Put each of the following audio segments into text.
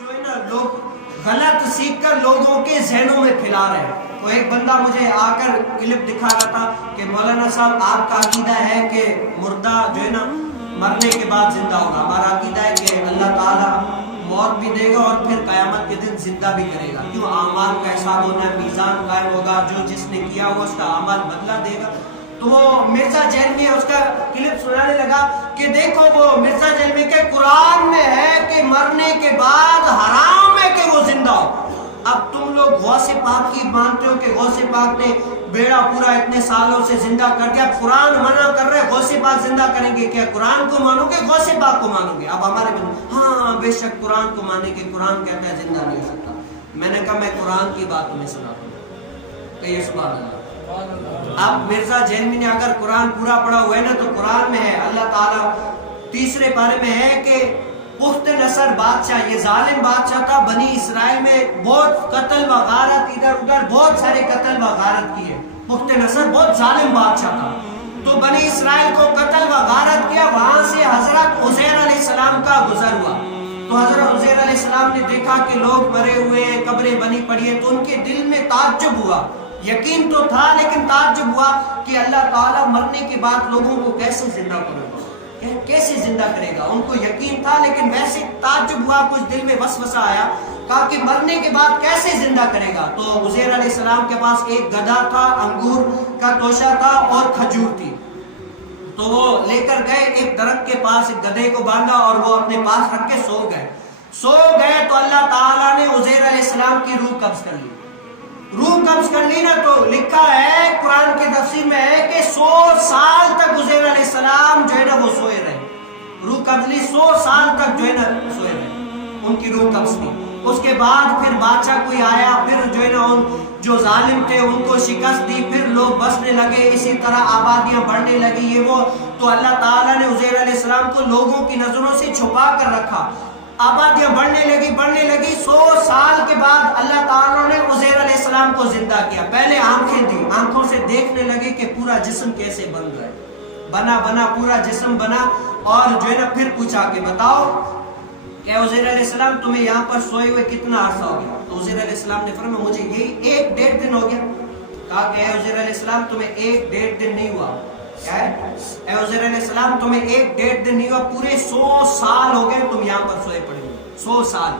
جو ہے نا لوگ غلط سیکھ کر لوگوں کے ذہنوں میں پھیلا رہے ہیں. تو ایک بندہ مجھے آ کر کلپ دکھا رہا تھا کہ مولانا صاحب آپ کا عقیدہ ہے کہ مردہ جو ہے نا مرنے کے بعد زندہ ہوگا. ہمارا عقیدہ ہے کہ اللہ تعالیٰ موت بھی دے گا اور پھر قیامت کے دن زندہ بھی کرے گا. کیوں؟ اعمال کا حساب ہونا ہے, میزان قائم ہوگا, جو جس نے کیا ہوا اس کا اعمال بدلہ دے گا. تو وہ مرزا جیلمی اس کا کلپ سنانے لگا کہ دیکھو وہ مرزا جیلمی کے قرآن میں ہے کہ مرنے کے بعد حرام ہے کہ وہ زندہ ہو. اب تم لوگ غوث پاک کی مانتے ہو کہ غوث پاک نے بیڑا پورا اتنے سالوں سے زندہ کر دیا. قرآن منع کر رہے غوث پاک زندہ کریں گے, کیا قرآن کو مانو گے غوث پاک کو مانو گے؟ اب ہمارے ہاں بے شک قرآن کو مانے گے, قرآن کہتا ہے زندہ نہیں ہو سکتا. میں نے کہا میں قرآن کی بات تمہیں سناتا ہوں. کہیے سبحان اللہ. اب مرزا جیلمی نے اگر قرآن پورا پڑھا ہوا ہے نا تو قرآن میں ہے, اللہ تعالیٰ تیسرے پارے میں ہے کہ پخت نصر بادشاہ, یہ ظالم بادشاہ تھا, بنی اسرائیل میں بہت قتل و غارت, ادھر ادھر بہت سارے قتل و غارت کیے. پخت نصر بہت ظالم بادشاہ تھا, تو بنی اسرائیل کو قتل و غارت کیا. وہاں سے حضرت عزیر علیہ السلام کا گزر ہوا, تو حضرت عزیر علیہ السلام نے دیکھا کہ لوگ مرے ہوئے ہیں, قبریں بنی پڑی ہیں, تو ان کے دل میں تعجب ہوا. یقین تو تھا لیکن تعجب ہوا کہ اللہ تعالیٰ مرنے کے بعد لوگوں کو کیسے زندہ کرے گا, کیسے زندہ کرے گا. ان کو یقین تھا لیکن ویسے تعجب ہوا, کچھ دل میں وسوسہ آیا, کہا کہ مرنے کے بعد کیسے زندہ کرے گا. تو عزیر علیہ السلام کے پاس ایک گدھا تھا, انگور کا توشہ تھا اور کھجور تھی. تو وہ لے کر گئے ایک درخت کے پاس, ایک گدھے کو باندھا اور وہ اپنے پاس رکھ کے سو گئے. تو اللہ تعالیٰ نے عزیر علیہ السلام کی روح قبض کر لی. روح قبض کر لی نا, تو لکھا ہے قرآن کے تفسیر میں ہے کہ 100 سال تک عزیر علیہ السلام جو ہے نا وہ سوئے رہے. روح قبض لی, 100 سال تک جو ہے نا سوئے رہے, ان کی روح قبض لی. اس کے بعد پھر بادشاہ کوئی آیا, پھر جو ہے نا جو ظالم تھے ان کو شکست دی, پھر لوگ بسنے لگے, اسی طرح آبادیاں بڑھنے لگی یہ وہ. تو اللہ تعالیٰ نے عزیر علیہ السلام کو لوگوں کی نظروں سے چھپا کر رکھا. آبادیاں بڑھنے لگی. 100 سال کے بعد اللہ تعالیٰ نے عزیر علیہ السلام کو زندہ کیا. پہلے آنکھیں دی, آنکھوں سے دیکھنے لگے کہ پورا جسم کیسے بن رہا ہے. بنا پورا جسم بنا, اور جو ہے نا پھر پوچھا کہ بتاؤ کہ عزیر علیہ السلام تمہیں یہاں پر سوئے ہوئے کتنا عرصہ ہو گیا؟ تو عزیر علیہ السلام نے فرمایا مجھے یہی 1-1.5 دن ہو گیا. کہا کہ اے عزیر علیہ السلام تمہیں 1-1.5 دن نہیں ہوا. کیا ہے اے عزیر علیہ السلام تمہیں 1-1.5 دن نہیں ہوا, پورے 100 سال ہو گئے تم یہاں پر سوئے پڑے ہوئے. 100 سال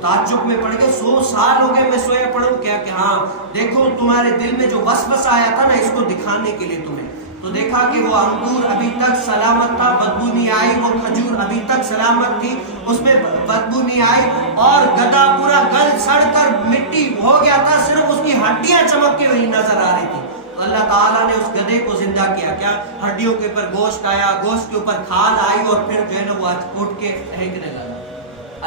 تعجب میں پڑ گئے. 100 سال ہو گئے میں سوئے پڑھوں. کیا کہ ہاں دیکھو تمہارے دل میں جو وسوسہ آیا تھا نا, اس کو دکھانے کے لیے تمہیں. تو دیکھا کہ وہ انگور ابھی تک سلامت تھا, بدبو نہیں آئی. وہ کھجور ابھی تک سلامت تھی, اس میں بدبو نہیں آئی. اور گدھا پورا گل سڑ کر مٹی ہو گیا تھا, صرف اس کی ہڈیاں چمکتی ہوئی نظر آ رہی تھی. تو اللہ تعالیٰ نے اس گدھے کو زندہ کیا. کیا ہڈیوں کے اوپر گوشت آیا, گوشت کے اوپر کھال آئی, اور پھر جو ہے نا وہ اٹھ کے پھینکنے لگا.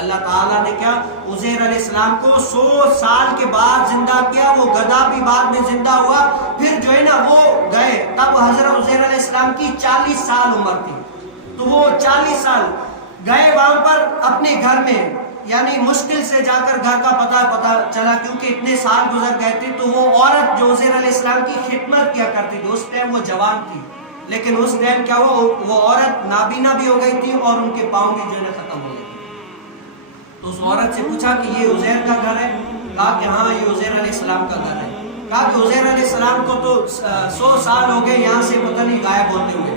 اللہ تعالیٰ نے کیا عزیر علیہ السلام کو 100 سال کے بعد زندہ کیا. وہ گدھا بھی بعد میں زندہ ہوا. پھر جو ہے نا وہ گئے, تب حضرت عزیر علیہ السلام کی 40 سال عمر تھی. تو وہ 40 سال گئے وہاں پر اپنے گھر میں, یعنی مشکل سے جا کر گھر کا پتہ چلا, کیونکہ اتنے سال گزر گئے تھے. تو وہ عورت جو عزیر علیہ السلام کی خدمت کیا کرتی تھی, اس ٹائم وہ جوان تھی, لیکن اس ٹائم کیا ہوا, وہ عورت نابینا بھی ہو گئی تھی اور ان کے پاؤں بھی جو ہے ختم ہو گئے. تو اس عورت سے پوچھا کہ یہ عزیر کا گھر ہے؟ کہا کہ ہاں یہ عزیر علیہ السلام کا گھر ہے. کہا کہ عزیر علیہ السلام کو تو 100 سال ہو گئے یہاں سے پتہ نہیں غائب ہوتے ہوئے.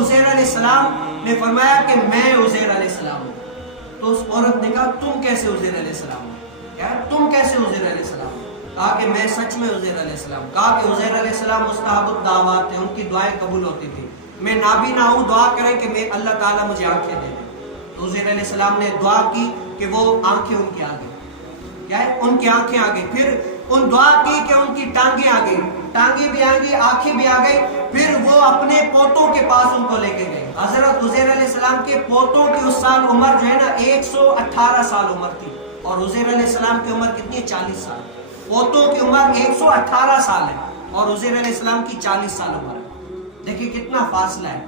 عزیر علیہ السلام نے فرمایا کہ میں عزیر علیہ السلام ہوں. تو اس عورت نے کہا تم کیسے عزیر علیہ السلام ہو؟ کیا تم کیسے عزیر علیہ السلام ہو؟ کہا کہ میں سچ میں عزیر علیہ السلام. کہا کہ عزیر علیہ السلام مستحب الدعوات تھے, ان کی دعائیں قبول ہوتی تھی. میں نابینا ہوں, دعا کریں کہ میں اللہ تعالیٰ مجھے آنکھیں دے دے. تو عزیر علیہ السلام نے دعا کی کہ وہ آنکھیں ان کی آگے, کیا ہے ان کی آنکھیں آگے. پھر ان دعا کی کہ ان کی ٹانگیں آگے, ٹانگیں بھی آگے, آنکھیں بھی آگے. پھر وہ اپنے پوتوں کے پاس ان کو لے کے گئے. حضرت عزیر علیہ السلام کے پوتوں کی اس سال عمر جو ہے نا 118 سال عمر تھی, اور عزیر علیہ السلام کی عمر کتنی ہے؟ 40 سال. پوتوں کی عمر 118 سال ہے اور عزیر علیہ السلام کی 40 سال عمر ہے. دیکھیں کتنا فاصلہ ہے.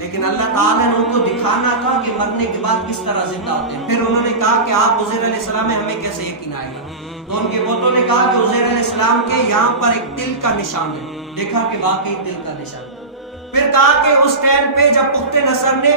لیکن اللہ تعالیٰ نے ان کو دکھانا تھا کہ مرنے کے بعد کس طرح زندہ ہوتے ہیں. پھر انہوں نے کہا کہ آپ عزیر علیہ السلام ہیں, ہمیں کیسے یقین آئے گا؟ تو ان کے پوتوں نے کہا کہ عزیر علیہ السلام کے یہاں پر ایک تل کا نشان ہے. دیکھا کہ واقعی تل کا نشان. پھر کہا کہ اس ٹائم پہ جب پخت نصر نے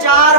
4